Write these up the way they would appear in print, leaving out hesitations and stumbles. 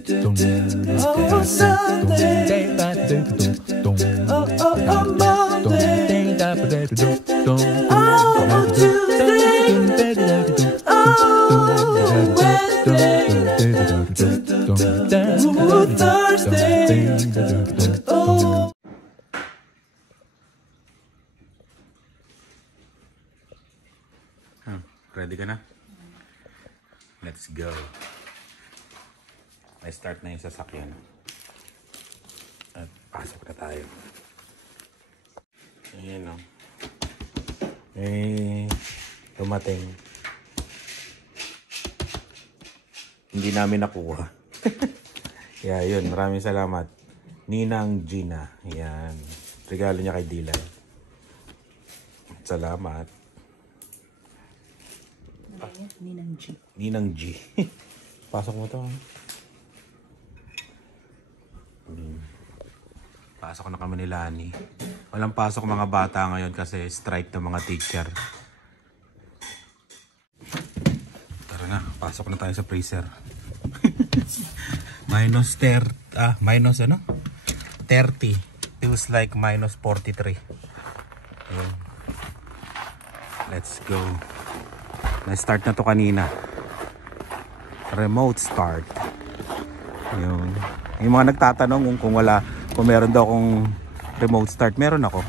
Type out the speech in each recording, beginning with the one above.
Oh, Sunday. Oh, Monday. Oh, Tuesday. Oh, Wednesday. Ooh, Thursday. Oh. Ready ka na? Let's go. May start na yung sasakyan. At pasok na tayo. Ayan o. Dumating. Hindi namin nakuha. Yeah, yun. Maraming salamat. Ninang Gina. Ayan. Regalo niya kay Dylan. Salamat. Ninang G. Ninang G. Pasok mo to. Pasok na kami ni Lani. Walang pasok mga bata ngayon kasi strike ng mga teacher. Tara na, pasok na tayo sa freezer. minus 30 feels like minus 43. Ayun. Let's go. Na-start na to kanina. Remote start. Yung mga nagtatanong kung meron daw akong remote start, meron ako.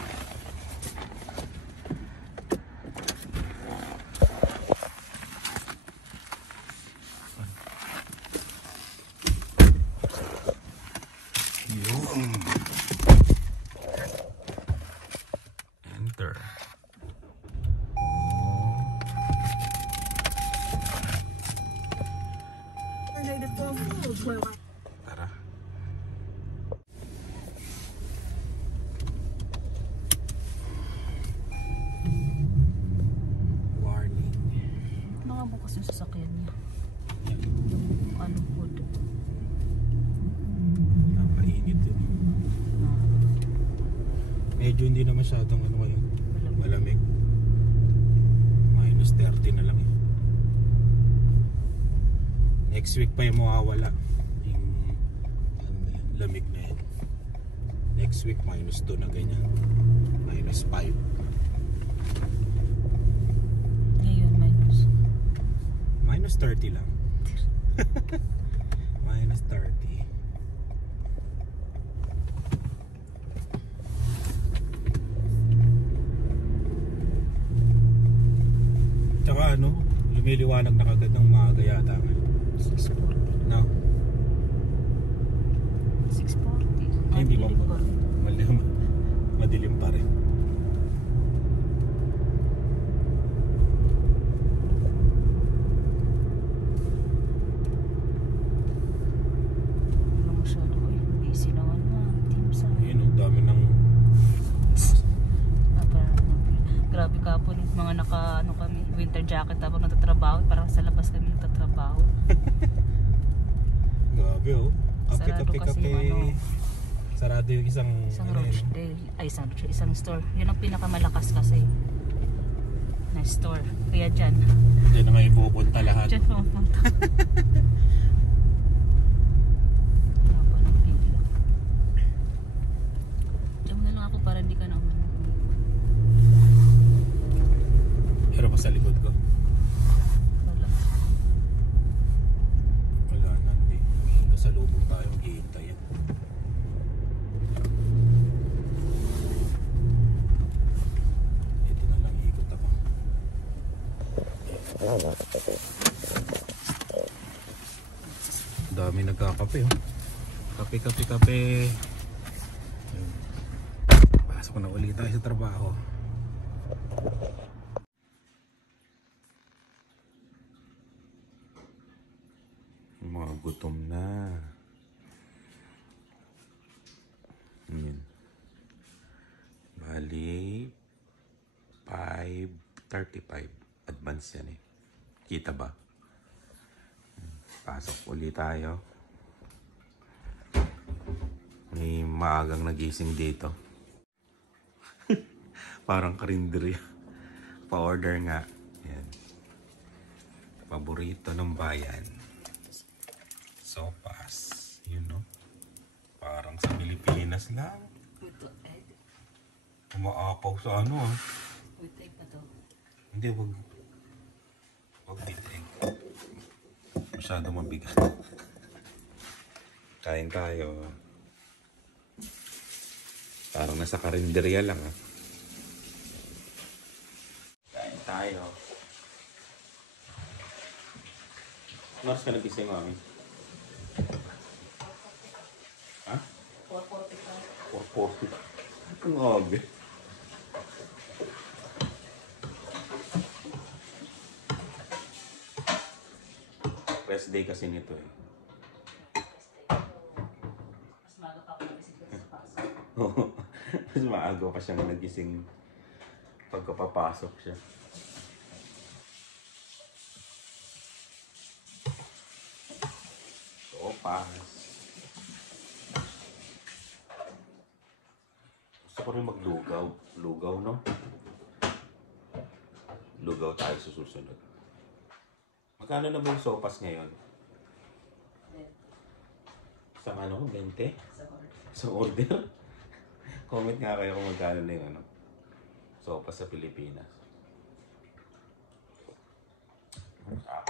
Enter. Tara. Warning. Nakabukas yung sasakyan niya. Ano po doon? Napakainit yun. Medyo hindi na masyadong ano ngayon. Malamig. Minus 30 na lang eh. Next week pa yung mawawala yung lamig na yan. Next week minus 2 na ganyan, minus 5. Ngayon minus 30 lang. Minus 30. Tsaka ano, lumiliwanag na kagad ng maaga yata ngayon. 6:40. No? 6:40. Hindi ba? Madilim pa rin. Ano masyado ko yun? Easy naman na. Team sa... Ayun o, dami ng... Grabe ka po. Mga naka kami, winter jacket habang nagtatrabaho. Parang sa labas kami nagtatrabaho. Grabe o. Sarado kasi yung Sarado yung isang Rochdale. Ay, isang store. Yun ang pinakamalakas kasi na store. Kaya dyan. Diyan na ngayon pupunta lahat. Dyan pupunta. Haba ng pila. Diyan na lang ako para hindi ka na Pero pa sa likod ko. wala. Wala na. Hindi. Kasalubong tayo. Hihintay yan. Ito na lang. Ikot ako. Dami nagkakape. Oh. Kape. Pasok na ulit tayo sa trabaho. Mga gutom na. Ayan. Bali 5:35. Advance yan eh. Kita ba? Pasok ulit tayo. May maagang nagising dito. Parang karinderya. Pa-order nga. Ayan. Paborito ng bayan. Sopas. Parang sa Pilipinas lang. Ito, egg. Umaapaw sa ano ah. With egg pa to. Hindi, wag. Wag with egg. Masyado mabigat. Kain tayo. Parang nasa karinderya lang ah. Kain tayo. Mars ka nagising, mami? Ha? 4:40. Ang aga. Rest day kasi nito eh. Mas maga pa ako nagising sa pasok. Oo. Mas maaga pa siyang nagising pagkapapasok siya. Sopas. Gusto ko rin maglugaw. Lugaw, no? Lugaw tayo sa susunod. Magkano na ba yung sopas ngayon? Sa ano? 20? Sa order. Sa order? Comment nga kayo kung magkano na yung ano. Sopas sa Pilipinas. Ah.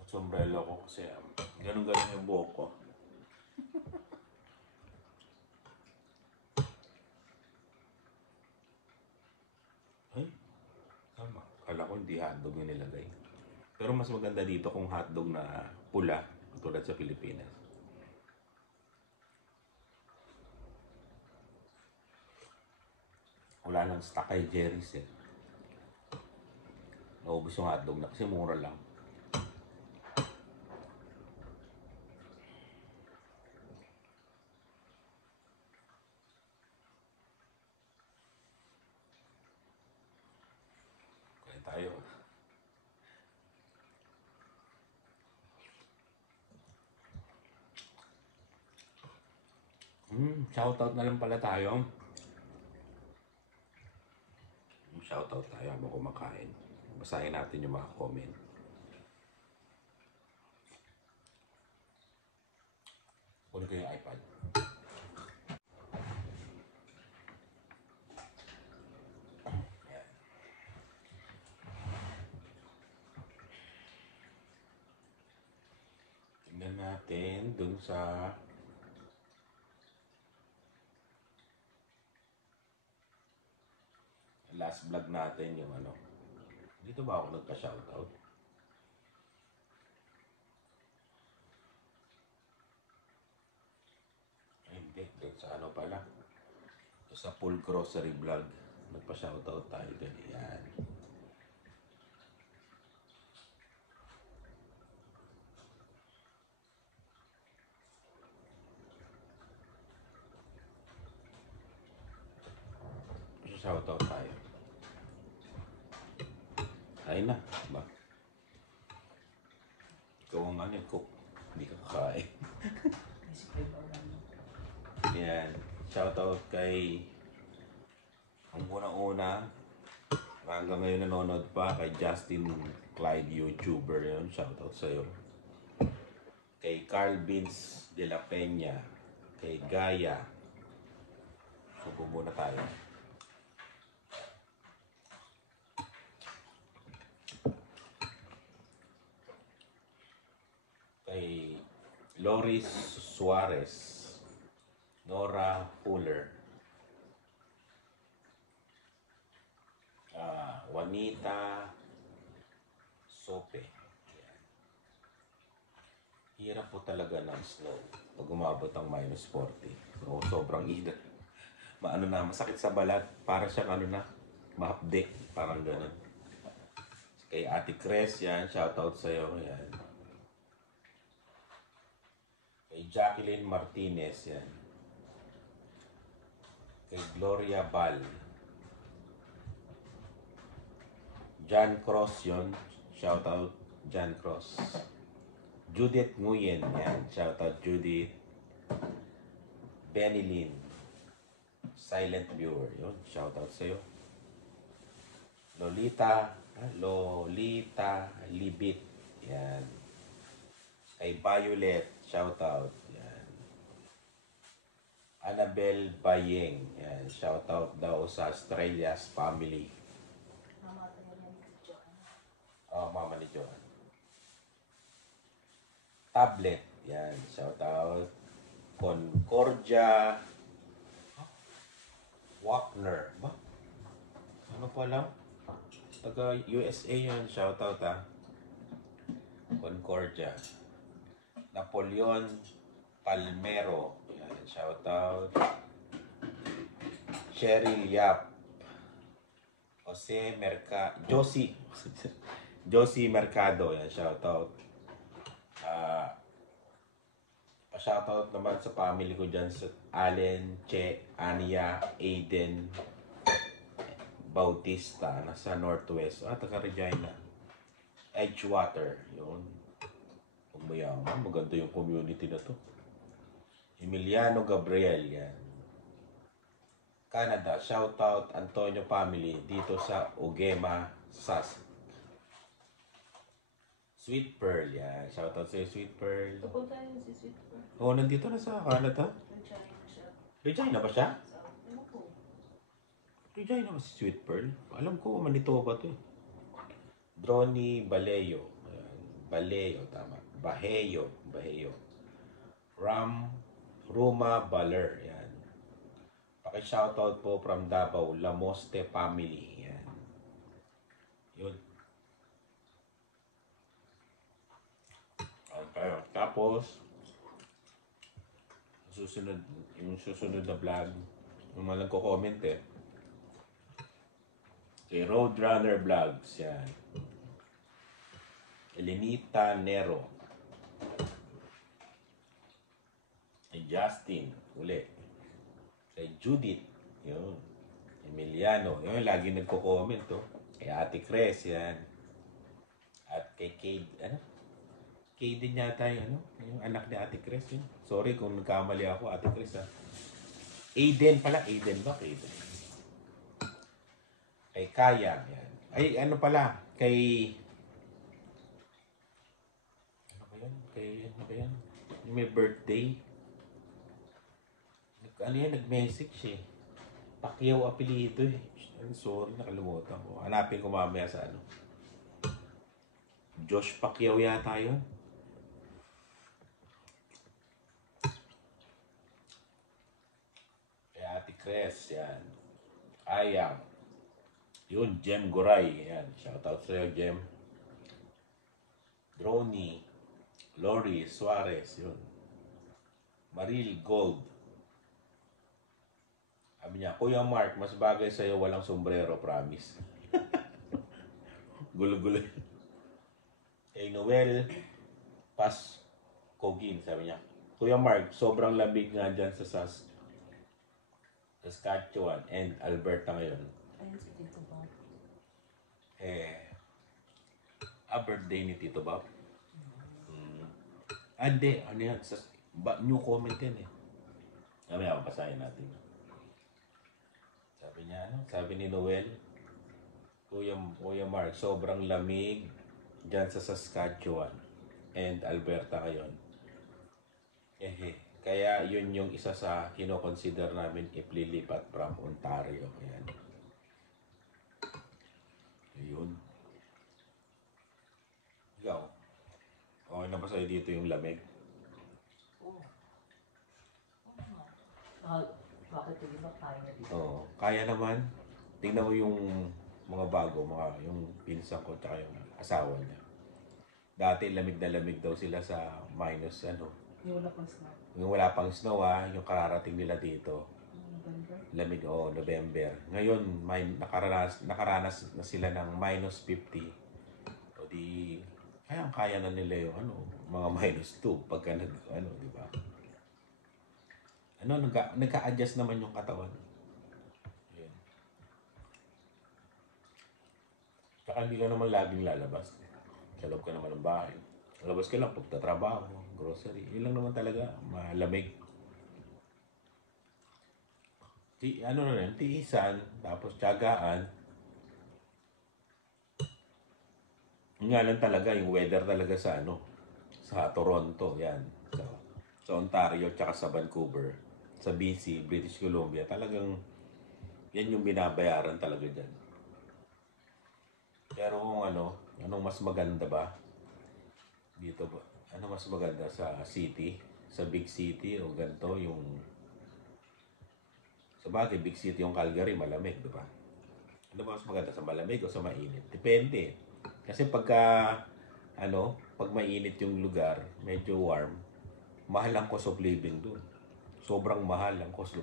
At sombrero ko kasi ganun-ganun yung buhok ko. Ay, tama. Kala ko hindi hotdog yung nilagay. Pero mas maganda dito kung hotdog na pula, tulad sa Pilipinas. Wala nang stock kay Jerry's eh. Naubos yung hotdog na kasi mura lang. Kaya tayo. Shoutout na lang pala tayo. Shoutout tayo habang kumakain. Basahin natin yung mga comment. Kunin ko yung iPad. Ayan. Tingnan natin dun sa last vlog natin yung ano. Dito ba ako nagpa-shoutout? Ay, hindi. Doon sa ano pala. Sa Full Grocery Vlog. Nagpa-shoutout tayo doon. Yan. Shoutout tayo. Ayun na. Ba? Ikaw ang ano, cook. Hindi ka kakain. Kasi flavor lang. Yan. Shoutout kay ang unang-una hanggang ngayon nanonood pa kay Justin Clyde, YouTuber yun. Shoutout sa'yo. Kay Carl Vince de la Peña. Kay Gaya. Subo muna tayo. Kay Loris Suarez, Nora Fuller, Juanita Sope. Yan. Hirap po talaga ng snow pag umabot ang -40. So, sobrang init. Maano na, masakit sa balat. Para siyang ano na, mahapde. Parang ganun. Kay Ate Cres, yan. Shoutout sa'yo. Yan. Kay Jacqueline Martinez, yan. Kay Gloria Bal. John Cross yun. Shoutout John Cross. Judith Nguyen, yan. Shoutout Judith. Benilyn. Silent viewer, yun. Shoutout sa'yo. Lolita Libit, yan. Kay Violet, shout out. Yan. Annabel Bayeng. Yan, shout out daw sa Australia's family. Oh, mama ni Johan. Tablet. Yan, shout out. Concordia Wagner. Ba? Ano pala? Taga USA yan. Shout out Concordia. Napoleon Palmero. Yan, shout out. Cheryl Yap. Josie Mercado. Yan, shout out. Pa-shoutout naman sa family ko dyan sa Allen, Che, Ania, Aiden, Bautista, nasa Northwest. Taga Regina. Edgewater. Yun. Kung mayaman, maganda yung community na to. Emiliano Gabriel. Yan. Canada. Shoutout Antonio family dito sa Ugema, Sask. Sweet Pearl, yan. Shoutout sa Sweet Pearl. Pupunta yun si Sweet Pearl. Oo, nandito na sa Canada. Regina siya. Regina ba siya? Ano po? Regina ba si Sweet Pearl? Alam ko, Manitoba to eh. Droni Baleo. Ayan. Baleo, tama. Baheyo. Ruma Baler. Yan. Paki-shoutout po from Davao, Lamoste family. Yan. Yun. Okay. Tapos, yung susunod na vlog, yung mga nagko-comment eh. Kay Roadrunner Vlogs, yan. Elenita Nero. Kay Justin, uli. Kay Judith, yun. Emiliano, yun, lagi nagko-comment to. Kay Ate Cres, yan. At kay Kade, Kade din yata yung anak ni Ate Cres, yun. Sorry kung nagkamali ako, Ate Cres, Aiden pala, Aiden ba? Aiden. Kay Kaya, yan. Ay, ano pala, kay... Ano ba yan? Yung may birthday. Nag-message eh. Pacquiao apelido eh. Sorry, nakalimutan ko. Hanapin ko mamaya sa Josh Pacquiao yata yun. Kay Ate Cres, yan. Ayam. Yun, Jem Goray. Yan, shoutout sa'yo, Jem. Droni. Lori Suarez. Yun. Maril Gold. Sabi niya, Kuya Mark, mas bagay sa'yo walang sombrero, promise. Gulo-gulo. Kay Noel Pascogin, sabi niya, Kuya Mark, sobrang lamig nga dyan sa Saskatchewan and Alberta ngayon. Ayun si Tito Bob. Birthday ni Tito Bob. Hindi, ano yan? New comment yan eh. Mamaya, mapasahin natin. Sabi niya, Sabi ni Noel, Kuya Mark, sobrang lamig dyan sa Saskatchewan and Alberta ngayon. Kaya yun yung isa sa kinoconsider namin iplilipat from Ontario. Ayan. Yun. Ikaw, okay na ba sa'yo dito yung lamig? Oo. Bakit hindi ba kaya na dito? Oo, kaya naman. Tingnan mo yung mga bago, yung pinsan ko tsaka yung asawa niya. Dati lamig na lamig daw sila sa minus Yung wala pang snow. Yung wala pang snow yung kararating nila dito. November? Lamig, November. Ngayon, nakaranas na sila ng minus 50. O di, kaya na nila yung mga minus 2 pagka di ba? Nagka-adjust naman yung katawan. Yun. Tsaka hindi ka naman laging lalabas. Sa loob ka naman ng bahay. Lalabas ka lang pagtatrabaho, grocery. Yun lang naman talaga, malamig. Tiisan, tapos tiyagaan. Nga lang talaga, yung weather talaga sa sa Toronto, yan. Sa Ontario, tsaka sa Vancouver. Sa BC, British Columbia, talagang yan yung binabayaran talaga dyan. Pero kung anong mas maganda ba? Dito ba? Ano mas maganda sa city? Sa big city o ganito yung... Sa bagay, big city yung Calgary, malamig, di ba? Ano ba mas maganda? Sa malamig o sa mainit? Depende. Kasi pagka, pag mainit yung lugar, medyo warm, mahal ang cost of living dun. Sobrang mahal ang cost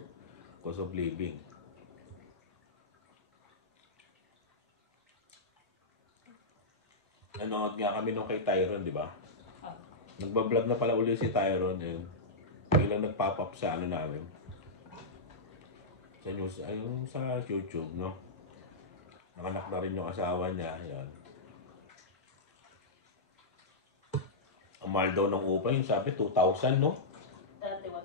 of living. Nanood nga kami nung kay Tyron, di ba? Nagbablog na pala ulit si Tyron. Yun. Biglang nag-pop up sa namin. Sa news, ayun sa YouTube, no? Nakanak na rin yung asawa niya. Yan. Ang mahal daw ng upa, yung sabi 2,000, no? Dati 1,000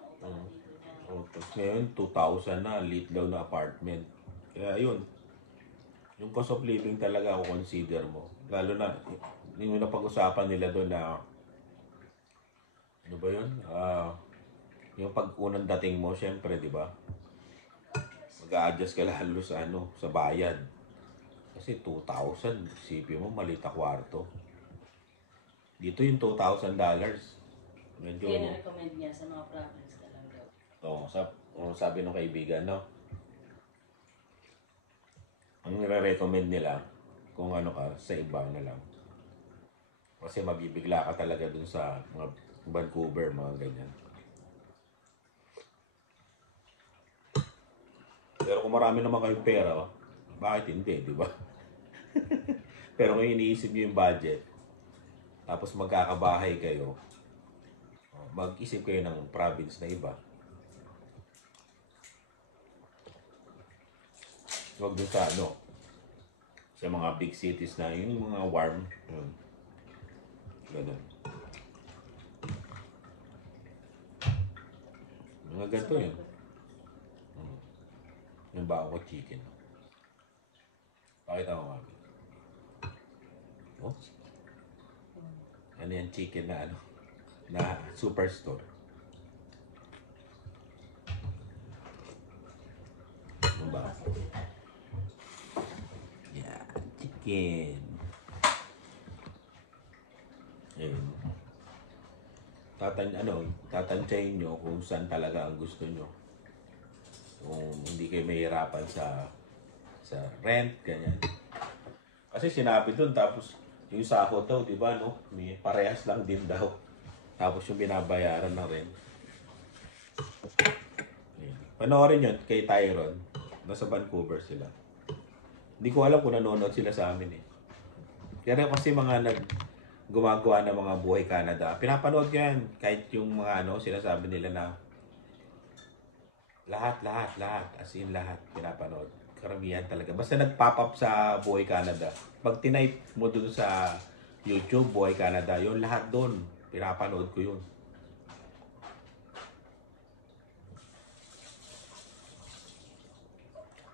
ang upa dito niya. Tapos ngayon, 2,000 na, lit daw na apartment. Kaya yun, yung cost of living talaga ako consider mo. Lalo na, yung napag-usapan nila doon na, ano ba yun? Yung pag-unang dating mo, syempre, di ba? Mag-a-adjust ka lalo sa sa bayan. Kasi 2,000, isipin mo, maliit na kwarto. Dito yung $2,000. Medyo... Kaya na-recommend niya sa mga province talaga. Oo, sabi ng kaibigan, no? Ang nire-recommend nila, kung sa iba na lang. Kasi mabibigla ka talaga dun sa mga Vancouver, mga ganyan. Pero kung marami naman kayong pera, bakit hindi, di ba? Pero kung iniisip nyo yung budget, tapos magkakabahay kayo, mag-isip kayo ng province na iba. Huwag dun sa sa mga big cities na yung mga warm. Ganun. Mga ganito yun. Yung bako chicken. Pakita mo mami. Oh? Ano yan chicken na na superstore. Yung bako. Yeah, chicken. Ayun. Tatantyahin nyo kung saan talaga ang gusto nyo. Kung hindi kayo mahirapan sa rent, ganyan. Kasi sinabi doon, tapos yung sahod daw, di ba, no? May parehas lang din daw. Tapos yung binabayaran na rin. Panoorin yun kay Tyron. Nasa Vancouver sila. Hindi ko alam kung nanonood sila sa amin eh. Kaya kasi mga gumagawa ng mga buhay Canada, pinapanood ko yan. Kahit yung mga sinasabi nila na lahat, as in lahat, pinapanood. Karamihan talaga. Basta nag-pop up sa Buhay Canada. Pag tinype mo dun sa YouTube, Buhay Canada, yun lahat dun. Pinapanood ko yun.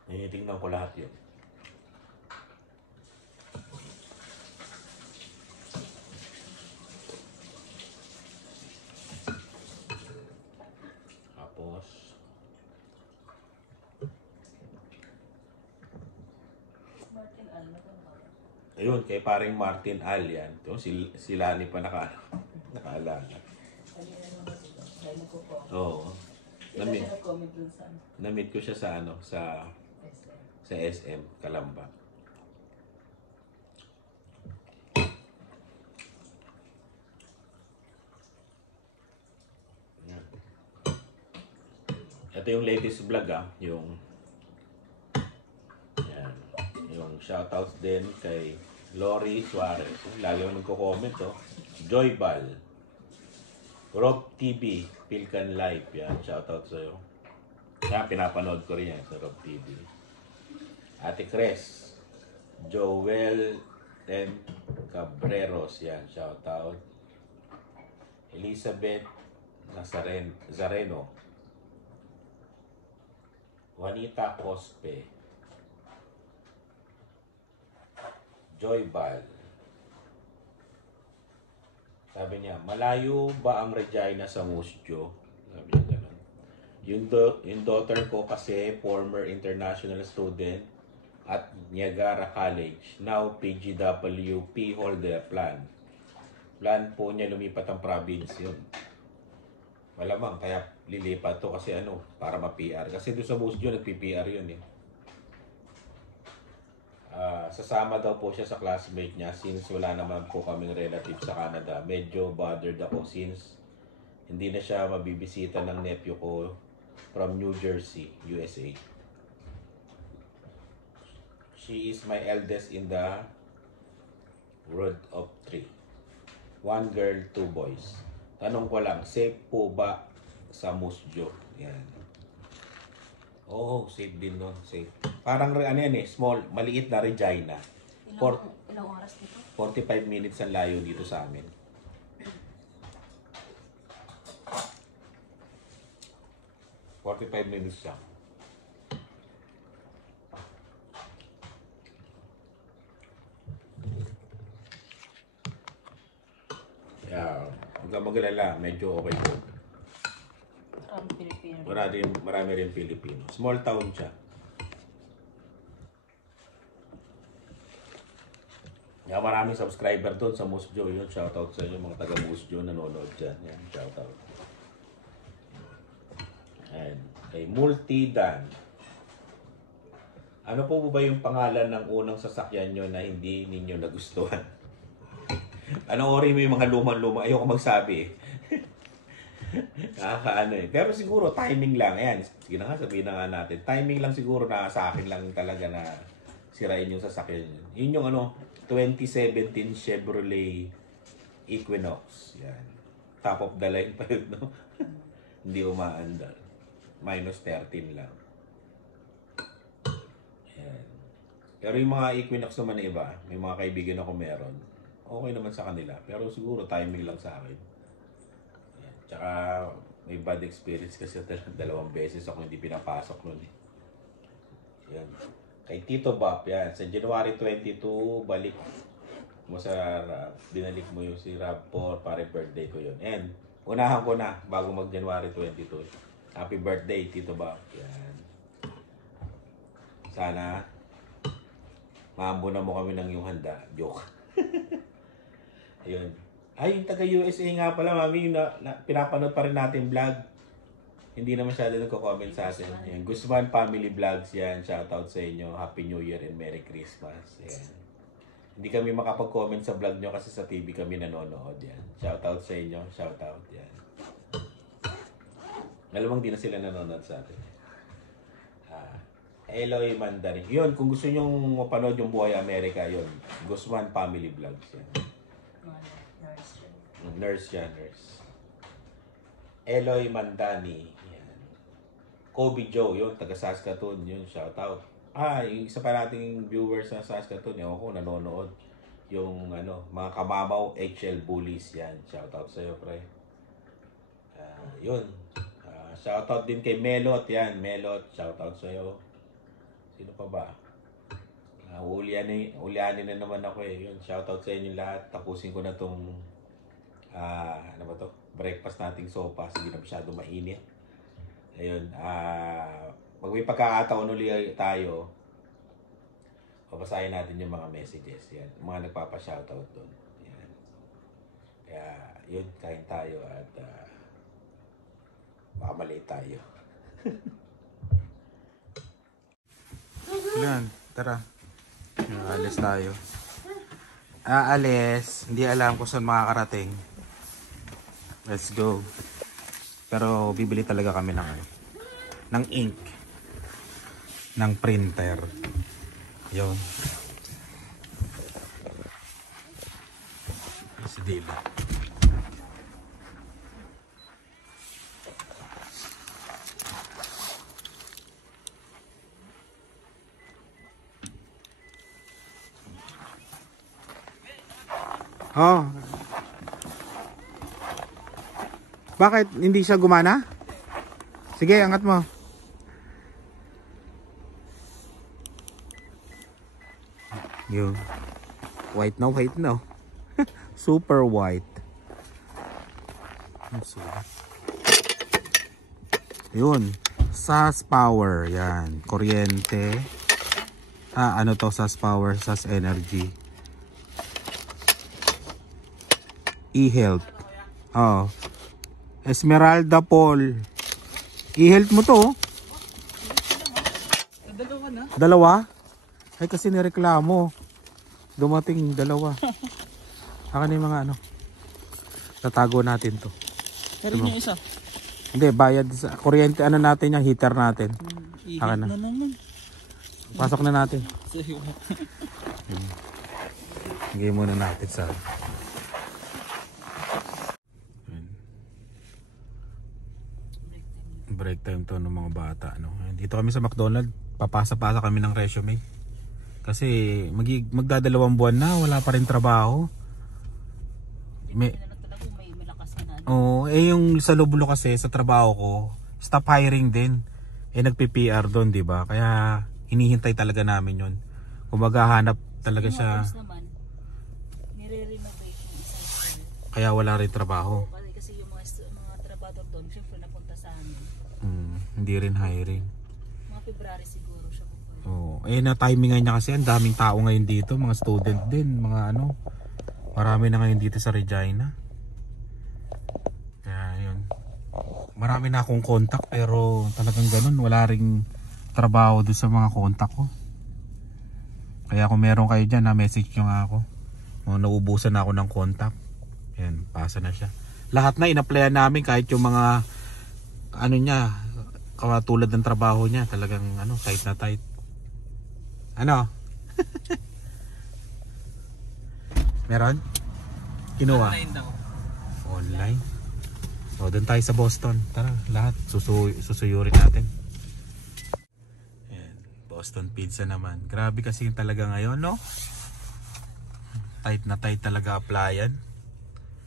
Tingnan ko lahat yun. Tapos, Martin Alma to. ayun, kay paring Martin Al yan. Ito, si Lani pa nakaalala. Oo. Na-meet ko siya sa sa SM, Calamba. Yan. Ito yung latest vlog yung shoutouts din kay Lori Suarez. Lagi akong nagko-comment Joy Bal, Rob TV, Pilcan Live. Yan, shoutout sa'yo. Yan, pinapanood ko rin yan sa Rob TV. Ate Cres, Joel M. Cabreros. Yan, shoutout. Elizabeth Zareno. Juanita Cospe. Joy Bal. Sabi niya, malayo ba ang Regina sa Musjo? Sabi niya ganun. Yung daughter ko kasi former international student at Niagara College. Now PGWP holder plan. Plan po niya lumipat ang province yun. Malamang kaya lilipat to kasi ano, para ma-PR. Kasi doon sa Musjo nagpi-PR yun eh. Sasama daw po siya sa classmate niya since wala naman po kaming relative sa Canada. Medyo bothered ako since hindi na siya mabibisita ng nephew ko from New Jersey, USA. She is my eldest in the world of 3. 1 girl, 2 boys. Tanong ko lang, safe po ba sa Musjo? Yan. Oo, safe din nun. Safe. Parang ano yan eh, small, maliit na Regina. Ilang oras dito? 45 minutes ang layo dito sa amin. minutes siya. Yeah, huwag kang mag-alala, medyo okay po. Pilipino. Marami rin Pilipino. Small town siya. Yeah, maraming subscriber doon sa Musjo. Yun, shoutout sa inyo mga taga Musjo nanonood dyan. Yan, shoutout. And kay Multidan. Ano po ba yung pangalan ng unang sasakyan nyo na hindi ninyo nagustuhan? Ano ori mo yung mga lumang-luma? Ayoko magsabi eh. Nakakaano eh. Pero siguro timing lang. Ayan, sige na nga, sabihin na nga natin. Timing lang siguro na sa akin lang talaga na sirain yung sasakyan yun. Yun yung ano, 2017 Chevrolet Equinox. Yan. Top of the line pa yun, no? Hindi umaandar. -13 lang. Yan. Pero yung mga Equinox naman na iba, may mga kaibigan ako meron. Okay naman sa kanila. Pero siguro timing lang sa akin. Yan. Tsaka may bad experience kasi 2 beses ako hindi pinapasok nun eh. Yan. Kay Tito Bap, yan. Sa January 22, balik mo sa binalik mo yung si Rob Por para birthday ko yun. And unahan ko na bago mag January 22. Happy birthday, Tito Bap. Yan. Sana maambo na mo kami ng iyong handa. Joke. Ayun. Ay, yung taga USA nga pala, mami, yung pinapanood pa rin natin vlog. Hindi na masyado nagko-comment sa atin. Ayan. Guzman Family Vlogs yan. Shoutout sa inyo. Happy New Year and Merry Christmas. Ayan. Hindi kami makapag-comment sa vlog nyo kasi sa TV kami nanonood. Yan. Shoutout sa inyo. Shoutout. Yan. Malamang di na sila nanonood sa atin. Eloy Mandarin. Yun, kung gusto nyo mapanood yung Buhay Amerika, yun. Guzman Family Vlogs yan. Nurse yan, nurse. Eloy Mandani. Yan. Kobe Joe, yun, taga Saskatoon, yun, shoutout. Yung isa pa nating viewers sa Saskatoon, yun ako, nanonood. Yung, mga kamamaw, HL Bullies, yan, shoutout sa'yo, pre. Yun. Shoutout din kay Melot, yan, Melot, shoutout sa'yo. Sino pa ba? Ulianin na naman ako eh. Yun, shoutout sa inyo lahat. Tapusin ko na tong breakfast nating sopas. Hindi na masyado mainit. Ayun, pag may pagkakataon ulit tayo, babasahin natin yung mga messages. Yan, mga nagpapa-shoutout doon. Yan. Kaya, yun, kain tayo at makamali tayo. Yan, tara. Aalis tayo. Aalis. Hindi alam kung saan makakarating. Let's go. Pero bibili talaga kami ng ink. Ng printer. Yun. Si Dila. Oh. Bakit hindi siya gumana? Sige, angat mo. Yun. White na. Super white. Yun. SAS Power. Yan. Kuryente. Ano to? SAS Power. SAS Energy. E-Health. Oh. Esmeralda Paul. E-Health mo to. Dalawa na. Dalawa? Ay kasi nireklamo. Dumating dalawa. Akin yung mga ano. Tatago natin to. Pero yung isa. Hindi, bayad sa kuryente. Ano natin yung heater natin. Ihit na. na naman. Pasok na natin. Sige. Higay muna natin sa... Break time to ng mga bata. No? Dito kami sa McDonald's. Papasa-pasa kami ng resume. Kasi magdadalawang buwan na. Wala pa rin trabaho. May malakas na. yung sa Loblo kasi sa trabaho ko, stop hiring din. Nagpi-PR doon, 'di ba? Kaya hinihintay talaga namin 'yon. Kung maghahanap talaga siya. Naman, nire-renovate yung isang store. Kaya wala rin trabaho. Kasi yung mga trabador doon, syempre napunta sa amin. Hindi rin hiring. Mga February siguro siya pupunta. Na timingan niya kasi ang daming tao ngayon dito, mga student din, mga ano. Marami na ngayon dito sa Regina. Kaya yun. Marami na akong contact pero talagang ganun, wala ring trabaho doon sa mga contact ko. Kaya kung meron kayo dyan, na-message nyo nga ako. Nauubusan na ako ng contact. Yan, pasa na siya. Lahat na in-applyan namin kahit yung mga ano niya, katulad ng trabaho niya, talagang ano, tight na tight. Ano? Meron? Kinuha? Online daw. Online? O, doon tayo sa Boston. Tara, lahat. Susuyurin natin. Ayan, Boston Pizza naman. Grabe kasi yung talaga ngayon, no? Tight na tight talaga applyan.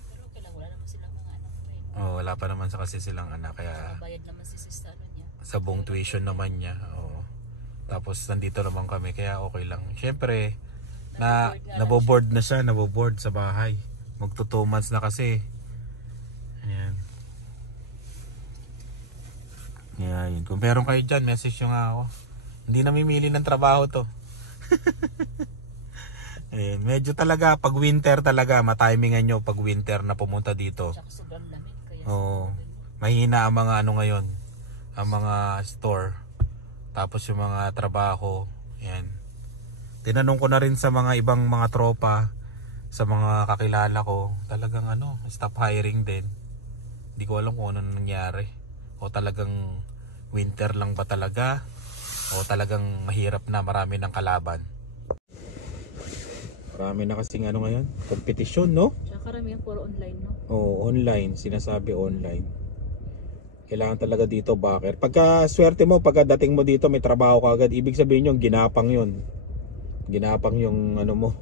Pero okay lang, wala naman silang mga anak rin. Wala pa naman sa kasi silang anak. Kaya Bayad naman si sister ano niya. sa buong tuition naman niya. Tapos nandito naman kami. Kaya okay lang. Siyempre, naboboard na siya. Naboboard sa bahay. Magto 2 months na kasi. Ayan. Ayan. Kung meron kayo dyan, message nyo nga ako. Hindi namimili ng trabaho to. Ayan. Medyo talaga, pag winter talaga, matimingan nyo pag winter na pumunta dito. Tsaka sobrang lamig. Kaya Mahina ang mga ano ngayon. Ang mga store. Tapos yung mga trabaho. Ayan. Tinanong ko na rin sa mga ibang mga tropa, sa mga kakilala ko, talagang ano, stop hiring din. Hindi ko alam kung ano nangyari. O talagang winter lang ba talaga? O talagang mahirap na, marami ng kalaban. Marami na kasing ano ngayon, kompetisyon, no? Tsaka karamihan puro online, no? Oo, online, sinasabi online. Kailangan talaga dito backer. Pagka swerte mo, pagka dating mo dito may trabaho ka agad, ibig sabihin yung ginapang yun. Ginapang yung ano mo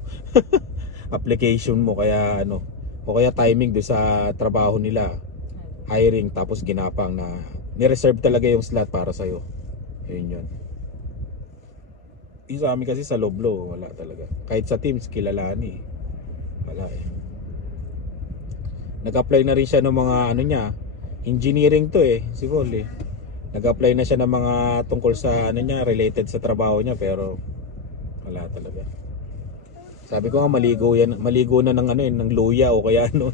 application mo, kaya ano, o kaya timing do sa trabaho nila, hiring, tapos ginapang na ni-reserve talaga yung slot para sa'yo. Yun. Yung sa amin kasi sa Loblo, wala talaga. Kahit sa Teams, kilalanin wala eh. Nag-apply na rin siya ng mga ano niya, engineering to eh, si Paul eh. Nag-apply na siya ng mga tungkol sa ano niya, related sa trabaho niya, pero wala talaga. Sabi ko nga maligo na ng ano ng luya o kaya ano.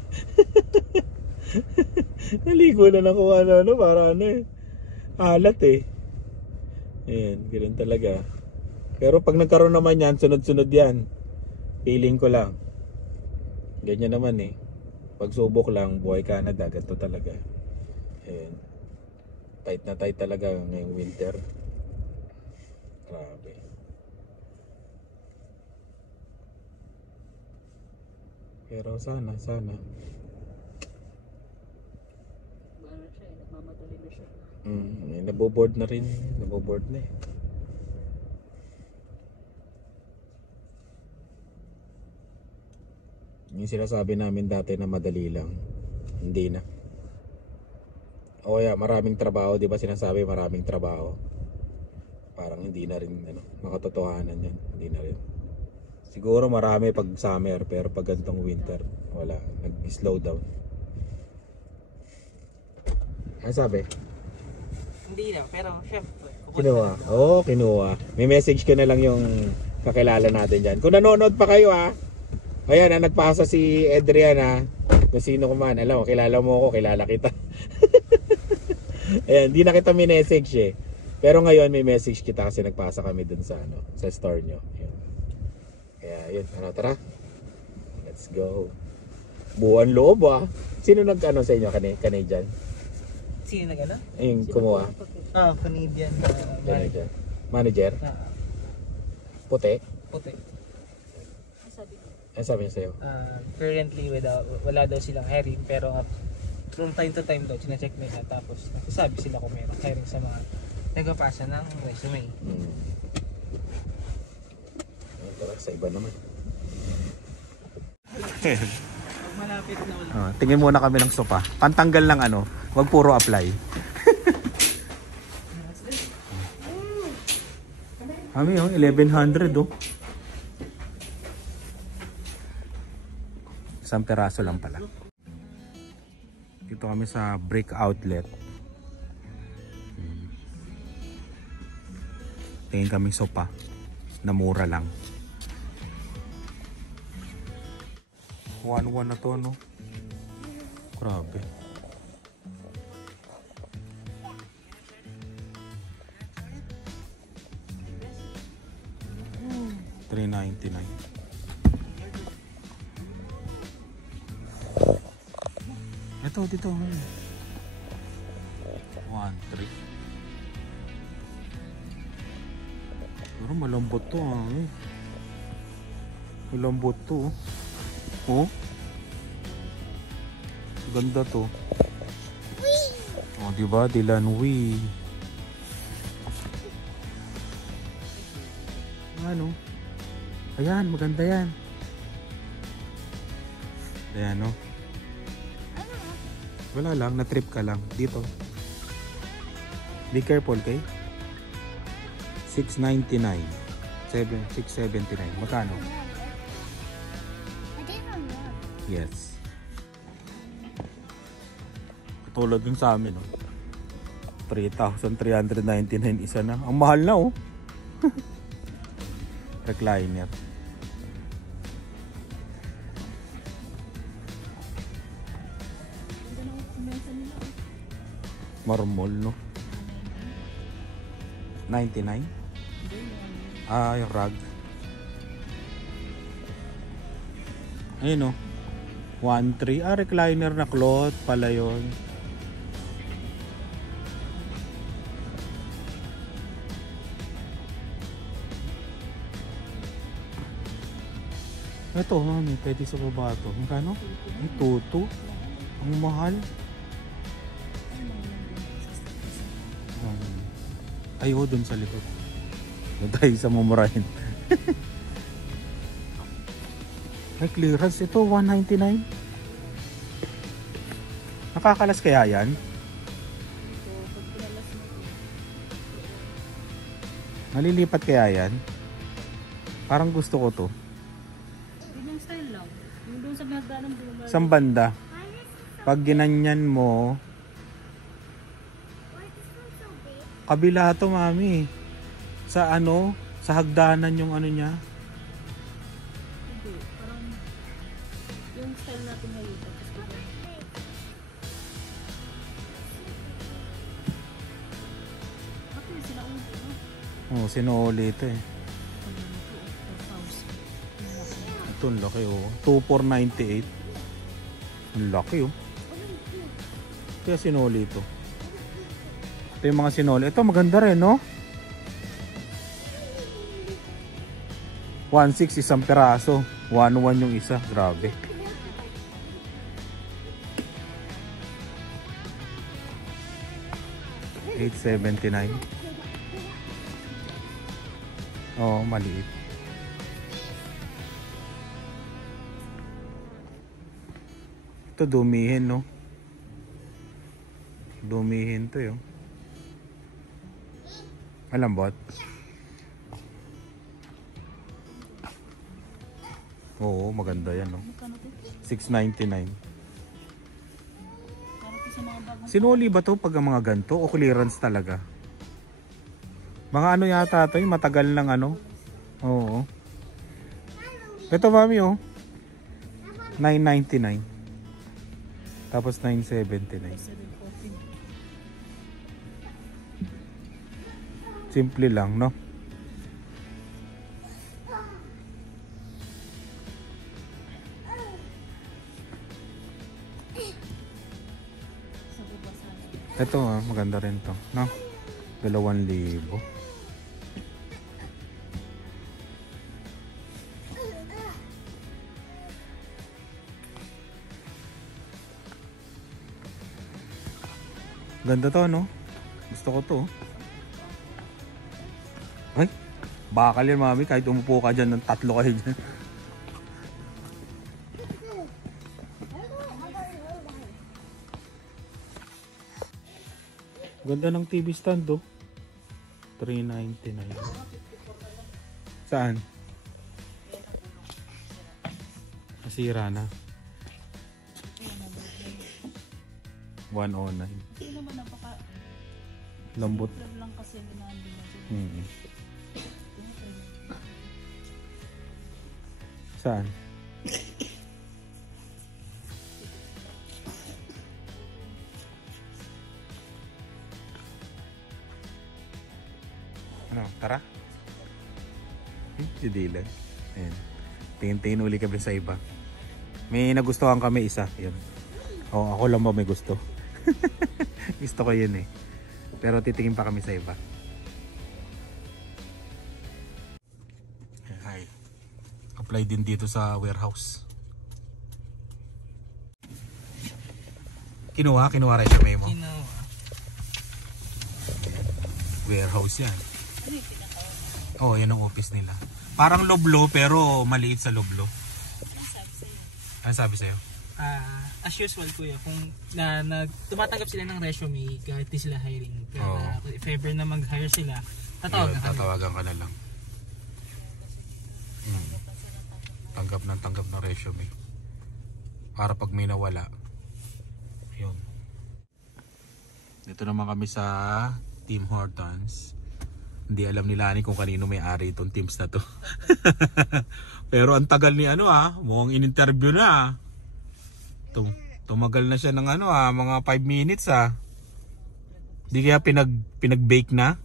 Naligo na ng kung ano para ano eh. Alat eh. Ayan, ganoon talaga. Pero pag nagkaroon naman yan, sunod-sunod yan. Feeling ko lang. Ganyan naman eh. Pagsubok lang, buhay Canada, ganito talaga. Ayan. Tight na tight talaga ngayong winter. Grabe. Pero sana. Bahala siya, nagmamadali na siya. Naboboard na rin. Naboboard na eh. Yung sinasabi namin dati na madali lang, hindi na. O kaya maraming trabaho, di ba sinasabi maraming trabaho? Parang hindi na rin ano, makatotohanan yan. Hindi na rin. Siguro marami pag summer, pero pag gantong winter, wala. Nag-slow down. Ano sabi? Hindi na, pero syempre. Kinuha. Oo, kinuha. May message ko na lang yung kakilala natin dyan. Kung nanonood pa kayo ha. Ayan, nagpasa si Adrian ha. Kung sino ko man. Alam mo, kilala mo ako, kilala kita. Ayan, di na kita minessage eh. Pero ngayon may message kita kasi nagpasa kami dun sa ano, sa store nyo. Ayan. Kaya yun, ano, tara. Let's go. Buwan loob ah. Sino nag-ano sa inyo, Canadian? Sino nag-ano? Ayun, kumuha. Canadian. Canadian. Manager? Puti? Puti. Ano sabi niya sa'yo? Currently, wala daw silang hiring, pero from time to time daw, sinecheck nila. Tapos, nagsasabi sila kung mayroong hiring sa mga nagpapasa ng resume. Ayun, tara, sa iba naman. Pag malapit na ulit. Tingin muna kami ng sopa. Pantanggal ng ano, wag puro apply. Kami oh, 1,100 oh. Isang peraso lang pala. Dito kami sa Brick Outlet. Tingin kami sopa na mura lang. 1-1 na to no. Grabe. $3.99. Ito dito. 1-3. Pero malambot to malambot to oh. Ganda to. Oh, diba? Dilanwi. Ano? Ayan, maganda yan. Ayan, no? Wala lang, na-trip ka lang. Dito. Be careful, okay? $6.99. $6.79. Magkano? Yes. Katulad dun sa amin, no? 3,399 isa na. Ang mahal na, oh. Recliner. Marmol, no? 99? Yung rug. Ayun, no? 1.3. Recliner na cloth pala yun. Ito, mami, pwede sa baba ito. Magkano? Ay, tuto. Ang mahal. Ayaw dun sa likod. Doon tayo sa mumurahin. Ay, clearance ito, $199. Nakakalas kaya yan? Malilipat kaya yan? Parang gusto ko to. Yung style lang. Yung doon sa magdanang buwan. Isang banda. Pag ginanyan mo, kabila to, mami. Sa ano, sa hagdanan yung ano niya. Hindi, parang yung style natin ngayon. Bakit sila ulo? Sinuli ito eh. Ito ang laki oh. 2,498. Ang laki oh. Kaya sinuli ito. Ito yung mga sinuli. Ito maganda rin, no? 1.6 isang peraso. 1.1 yung isa. Grabe. $8.79. Oo, maliit. Ito dumihin, no? Dumihin to yun. Malambot. Oo, maganda yan, no? $6.99. kasi mga bagong Sinuli ba to pag ang mga ganto o clearance talaga? Mga ano yata to, yung matagal lang ano. Oo. Ito mami oh. 999. Tapos 979. 714. Simple lang, no? Sabi ba sana? Ito maganda rin to, no? 2,000. Ganda to, no? Gusto ko to. Ay, bakal yan mami, kahit umupo ka dyan ng 3 kayo dyan. Ganda ng TV stand, oh. 399. Saan? Nasira na. 109. Hindi naman napaka Lambot. problem lang kasi ginamit natin. Saan? Ano, tara? Si Dylan. Ayan. Tingin-tingin uli kami sa iba. May nagustuhan kami isa. Yun. O, ako lang ba may gusto? Gusto ko yun eh. Pero titingin pa kami sa iba. Hi. Apply din dito sa warehouse. Kinuha resume mo. Warehouse yan. Oh, yan ang office nila. Parang Loblo pero maliit sa Loblo. Ano sabi sa'yo? As usual kuya, kung tumatanggap sila ng resume kahit di sila hiring. Pero if ever na mag-hire sila, Tatawagan ka na lang. Tanggap ng resume. Para pag may nawala. Yun. Dito naman kami sa Tim Hortons. Hindi alam ni Lani kung kanino may-ari itong teams na to. Pero ang tagal ni mukhang in-interview na. Tumagal na siya ng mga 5 minutes Di kaya pinag-bake na?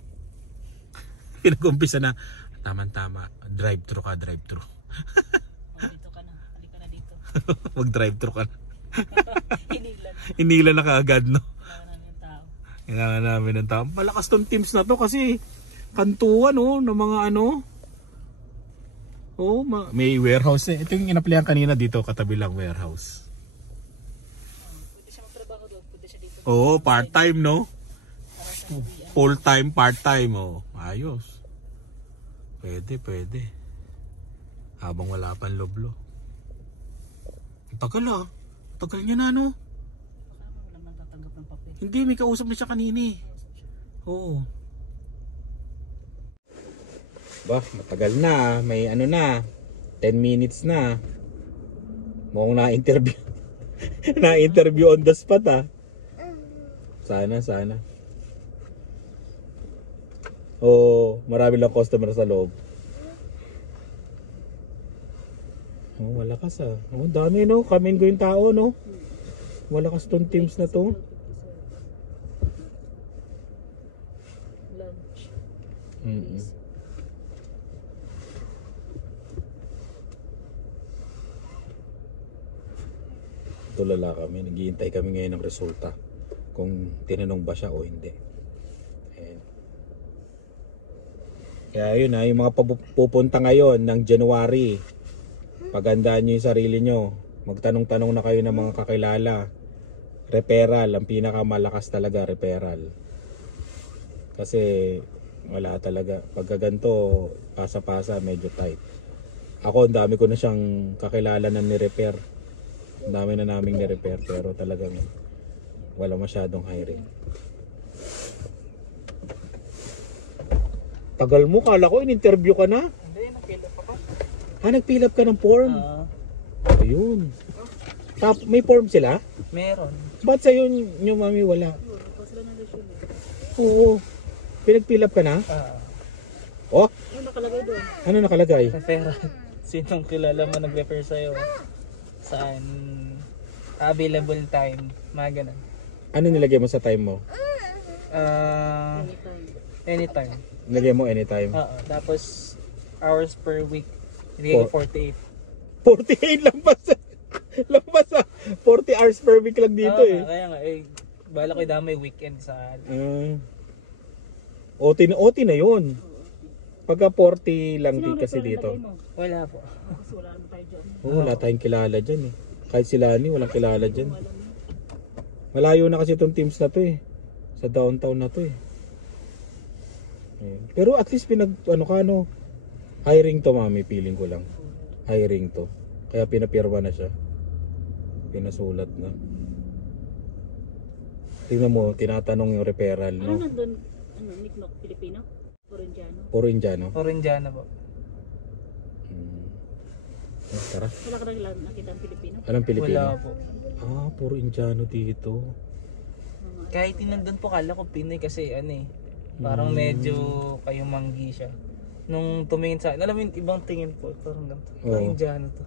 Pinag-umpisa na. Tama-tama. Drive-thru ka. Dito ka na. Halika na dito. Mag-drive-thru ka na. Hinilan. Inila na kaagad, no? Kailangan namin yung tao. Kailangan namin ng tao. Malakas tong teams na to kasi kantuan, ng mga may warehouse eh. Ito yung in-applyan kanina dito, katabi lang warehouse. Pwede siya magtrabaho doon. Pwede siya dito. Oo, part-time, no? Full-time, part-time, ayos. Pwede. Habang wala pang Loblo. Ang tagal tagal niya na, no? Baka walang natatanggap ng papel. Hindi, may kausap na siya kanina eh. Oo. Matagal na. May 10 minutes na. Mukhang na-interview. Na-interview on the spot Sana. Marami lang customer sa loob. Malakas dami come and go yung tao, no? Malakas tong teams na to. Lunch. Tulala kami, naghihintay kami ngayon ng resulta kung tinanong ba siya o hindi. Ayan. Kaya yun yung mga pupunta ngayon ng January, pagandaan nyo yung sarili nyo, magtanong-tanong na kayo ng mga kakilala. Referral, ang pinakamalakas talaga, referral. Kasi wala talaga, pagka ganito pasa-pasa medyo tight. Ako ang dami ko na siyang kakilala na ni-repair. Ang dami na naming ni-repair pero talagang wala masyadong hiring. Tagal mo, kala ko in-interview ka na. Hindi, nag-fill up ako. Nag-fill up ka ng form? Ayun. May form sila? Meron. Ba't sa'yo yung mami wala? Oo. Pinag-fill up ka na? Oh? Ano nakalagay doon? Ano nakalagay? Pero sinong kilala mo nag-refer sa'yo? Saan? Available time. Mga ganun. Ano nilagay mo sa time mo? Anytime. Nilagay mo anytime. Tapos hours per week. Hindi ko 48. 48 lang ba sa... lang ba sa 40 hours per week lang dito eh. Kaya nga bala ko damay weekend sa OT na yun. Pagka 40 lang din kasi dito. wala po. Wala naman tayo dyan. Wala tayong kilala dyan eh. Kahit sila ni walang kilala dyan. Malayo na kasi itong teams na to eh. Sa downtown na to eh. Ayun. Pero at least hiring to mami, feeling ko lang. Hiring to. Kaya pinapirma na siya. Pinasulat na. Tingnan mo, tinatanong yung referral, Ano no? nandun? Niknok, Pilipino? Koreano? Puro Indiano. Oranjana po. Tara. Wala ka nang nakita ang Pilipino? Anong Pilipino? Wala po. Puro Indiano dito. Kahit nandun po kala ko Pinoy kasi parang medyo kayong manggi siya. Nung tumingin sa akin, alam mo yung ibang tingin po, parang ganito. Oo. Indiano to.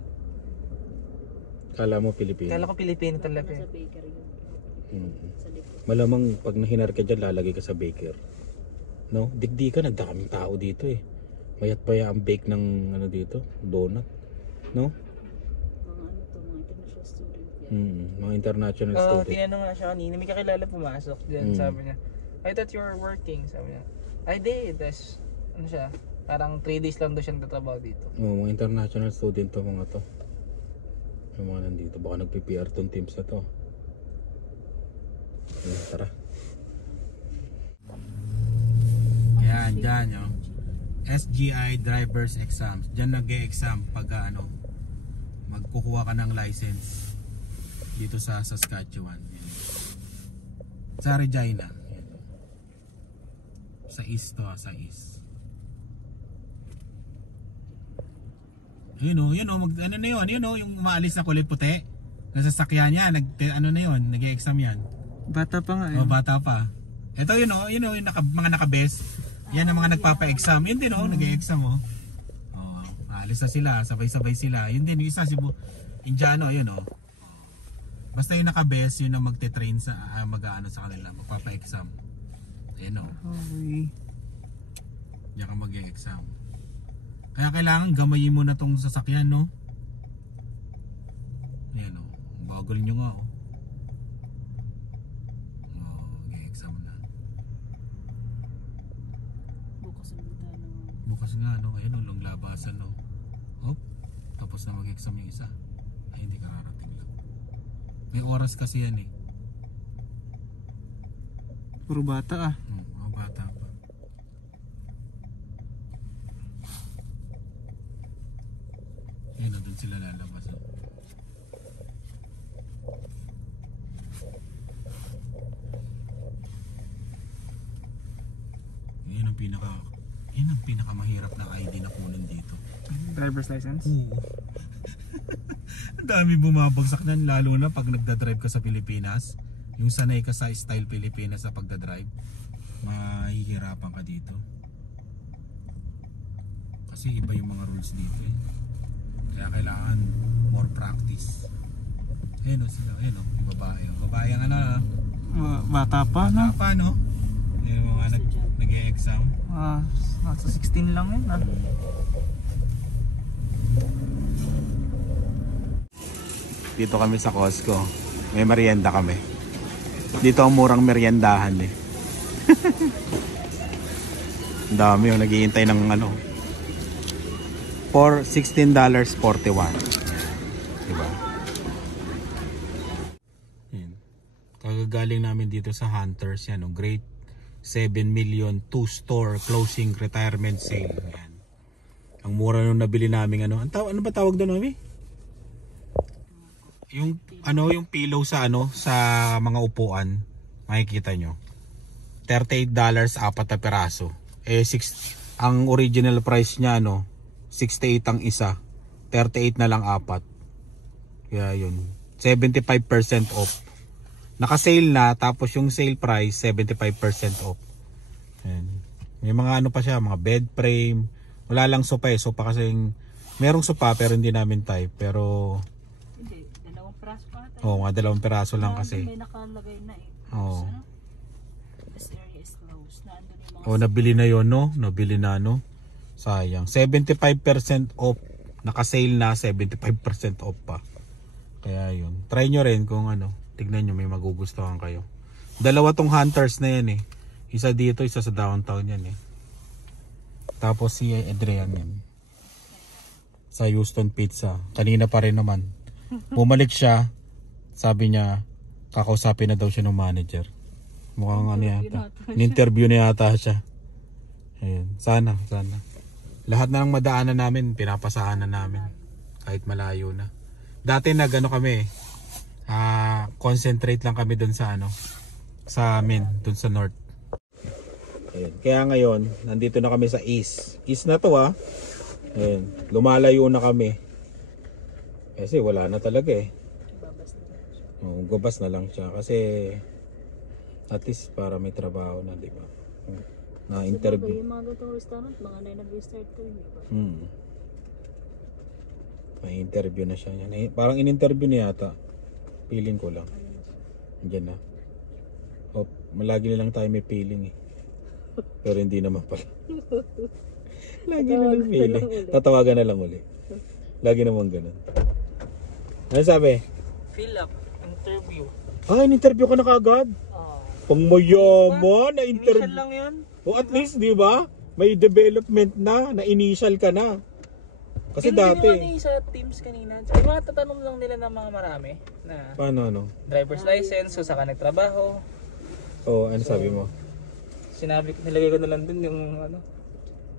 Kala mo Pilipino. Kala ko Pilipino talaga. Nasa bakery yun. Sa likod. Malamang pag nahinar ka dyan, lalagay ka sa baker. No? Digdi ka, nagdaming tao dito eh. Mayat pa ang bake ng dito, donut. No? Mga international student yan. Mga international Oo, student. tinanong nga siya kanina, may kakilala pumasok dyan, sabi niya. I thought you were working, sabi niya. I did, tas siya, parang 3 days lang daw siya nagtatrabaho dito. Mga international student to mga to. Yung mga nandito, baka nagpi-PR tong teams na to. Ayan, tara. Yan, dyan yung SGI driver's exams. Dyan nag-e-exam pag magkukuha ka ng license dito sa Saskatchewan. Yan. Sa Regina. Yan. Sa east to, sa east. Yun o, yung umaalis na kulay puti. Nasa sakyan niya, nag-e-exam yan. Bata pa nga Bata pa. Ito yung mga naka-best. Yan ang mga nagpapa-exam. Yun din nag-e-exam aalis na sila, sabay-sabay sila. Yun din, yung isa Indiano, yun Basta yung naka-best, yun ang magte-train sa sa kanila, magpapa-exam. Ayun Okay. Yan ka mag-e-exam. Kaya kailangan gamayin mo na tong sasakyan, no? Ayan bagal nyo nga mag-e-exam na. Bukas nga ayun long labasan Hop, tapos na mag-exam yung isa. Ay hindi kararating lang. May oras kasi yan Puro bata mga bata pa. Ayun doon sila lalabas Yan ang pinakamahirap na ID na kunin dito. Driver's license? Oo. Ang dami bumabagsak nan, lalo na pag nagdadrive ka sa Pilipinas. Yung sanay ka sa style Pilipinas sa pagdadrive, mahihirapan ka dito. Kasi iba yung mga rules dito Kaya kailangan more practice. Sila, yung babae. Babae ang Bata pa, no? Bata pa, no? Yung mga nag-e-exam. Nasa 16 lang yun, Dito kami sa Costco. May merienda kami. Dito ang murang meriendahan Ang dami naghihintay ng for $16.41. Diba? Yan. Kagagaling namin dito sa Hunters Great 7 million 2-store closing retirement sale. Yan. Ang mura nung nabili namin ano ba tawag doon, Mami? Yung yung pillow sa sa mga upuan, makikita nyo. $38 apat na peraso. Ang original price niya 68 ang isa. 38 na lang apat. Kaya yun. 75% off. naka-sale na, tapos yung sale price 75% off. Ayan. May mga ano pa siya, mga bed frame. Wala lang sopa eh. Sopa kasi merong sopa pero hindi namin type. Pero Hindi, dalawang praso pa tayo. mga 2 piraso lang kasi. May nakalagay na eh. Oo. Ano? This area is closed. Naandun yung mga Oh, nabili na yon, no? Nabili na, no? Sayang. 75% off. Naka-sale na, 75% off pa. Kaya yun. Try nyo rin kung ano. Tignan nyo, may magugustuhan kayo. Dalawa tong hunters na yan eh. Isa dito, isa sa downtown yan eh. Tapos si Adrian yan. Sa Houston Pizza. Kanina pa rin naman. Bumalik siya. Sabi niya, kakausapin na daw siya ng manager. Mukhang ano yata. In-interview na yata siya. Ayun. Sana. Lahat na ng madaanan namin, pinapasahan na namin. Kahit malayo na. Dati nag-ano kami, concentrate lang kami dun sa ano, sa amin, dun sa north. Ayun. Kaya ngayon, nandito na kami sa east. East na to Ayun. Lumalayo na kami. Kasi wala na talaga eh. Gabas na lang siya. Kasi at least para may trabaho na, di ba? Na interview. yung mga gatong restaurant, mga na nag-start ko yun. May interview na siya. Parang in-interview niya yata. Feeling ko lang. Diyan na. Malagi na lang tayo may feeling eh. Pero hindi naman pala. Lagi na lang feeling. Tatawagan na lang uli. Lagi naman ganun. Ano sabi? Fill up. Interview. In-interview ka na kagad? Pang mayaman na interview. Initial lang yun. At least, di ba? May development na initial ka na. Kasi dati. Hindi sa Teams kanina. Yung mga tatanong lang nila ng mga marami. Na Paano ano? driver's license, so saka nagtrabaho. Ano sabi mo? Sinabi ko, nilagay ko na lang dun yung ano,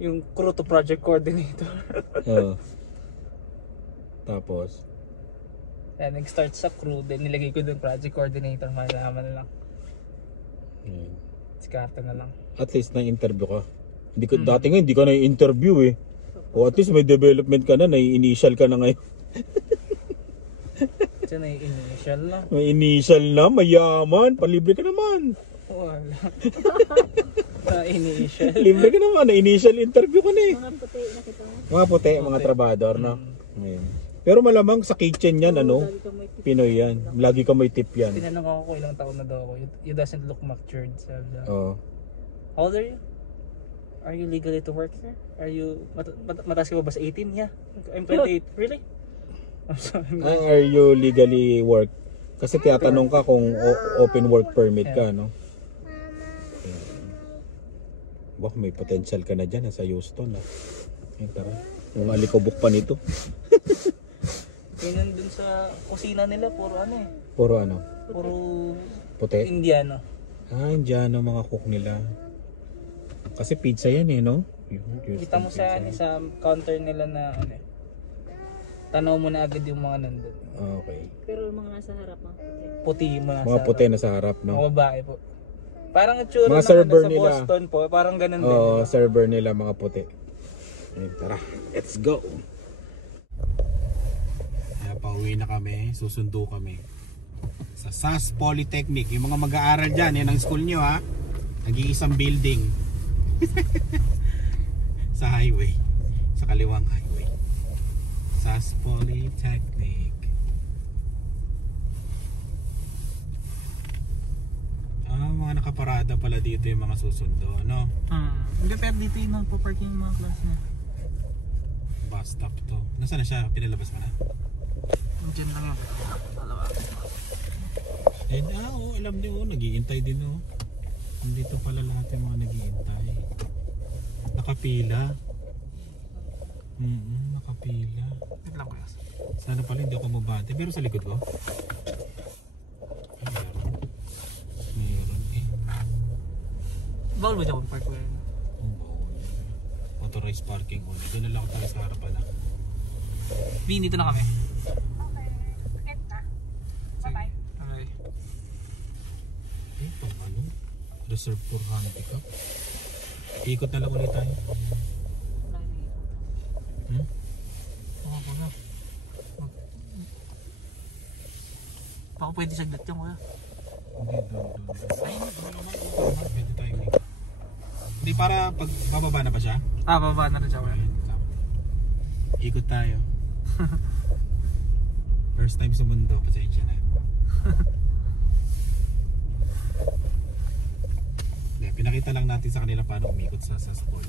yung crew to project coordinator. Oo. Tapos? Nag-start sa crew, then nilagay ko dun project coordinator, malaman na lang. Diskarte na lang. At least na-interview ka. Dati nga hindi ka na-interview eh. O at least may development ka na, na-initial ka na ngayon. Ito na yung initial lang. May initial na, mayaman, palibre ka naman. Wala. Na-initial. Libre ka naman, na-initial interview ka na eh. Mga puti, nakita mo? Mga puti, mga trabador, no? Ayun. Pero malamang sa kitchen yan, ano? Pinoy yan. Lagi ka may tip yan. Tinanong ako kung ilang taon na daw ako. You doesn't look matured. Oo. How old are you? Are you legally to work here? Are you, mataas ka ba sa 18? Yeah. I'm 28. Really? I'm sorry. Are you legally work? Kasi tinatanong ka kung open work permit ka, no? Baka may potential ka na dyan, sa Houston, tara. Yung alikobok pa nito. Yun dun sa kusina nila, puro ano eh. Puro ano? Puro Puti? Indiano. Indiano mga cook nila. Kasi pizza yan eh, no? Kita mo sa counter nila na ano eh. Tanaw mo na agad yung mga nandun. Okay. Pero yung mga nasa harap, mga Puti mo na Mga puti na sa harap, no? Mga babae po. Parang itsura Mga ng server sa nila. Boston po, parang ganun din. Oo, server nila mga puti. Ayun, tara, let's go. Kaya pauwi na kami, susundo kami sa SAS Polytechnic. Yung mga mag-aaral dyan, yan ang school nyo ha. Nag-iisang building. Sa highway, sa kaliwang highway. SAS Polytechnic. Mga nakaparada pala dito yung mga susundo, ano? Hindi, pero dito yung magpa-parking yung mga class na. Bus stop to. Nasaan na siya? Pinalabas ka na? Diyan lang yun. Dalawa. Alam niyo, nag-iintay din Nandito pala lahat yung mga nag-iintay. Nakapila. Nakapila. Wait lang kuya. Sana pala hindi ako mabante. Pero sa likod ko? Meron eh. Bawal ba dyan mag-park kuya? Authorized parking only. Doon na lang tayo sa harapan na. Dito na kami. Okay. Get na. Bye-bye. Okay. Itong ano? Reserve for handicap. Ikot na lang ulit tayo. Oo kuya. Baka pwede saglit yan kuya. Pwede tayo ikot. Hindi, para pag bababa na ba siya? Baba na rin siya. Ikot tayo. First time sa mundo, pasensya na. Hindi, pinakita lang natin sa kanila paano umikot sa school.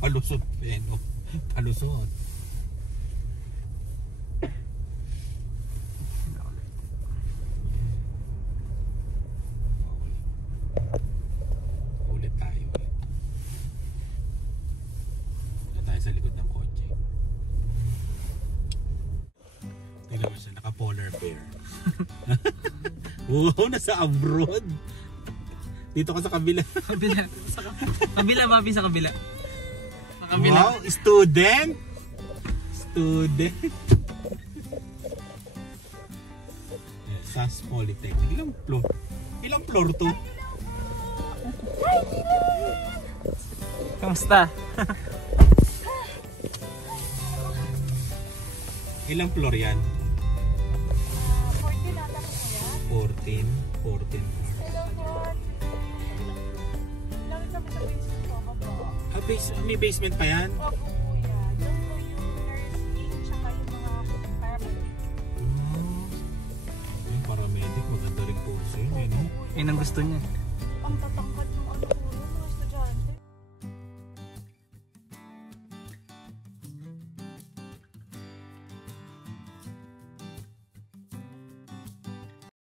Palusot, no? Palusot. Ulit tayo. Ulit tayo sa likod ng kotse. Tingnan mo siya, naka-polar bear. Wow, nasa abroad. Dito ka sa kabila. Kabila, Bobby, sa kabila. Sa kabila. Wow, student. Student. SAS Polytechnic. Ilang floor to? Kamusta? Ilang floor yan? 14 ata po kaya. 14 floor. Hello po. Langit na po sa basement po, baba. May basement pa yan? Opo kuya. Doon po yung nursing, tsaka yung mga paramedic. Yung paramedic, maganda rin po siya. Yun ang gusto niya.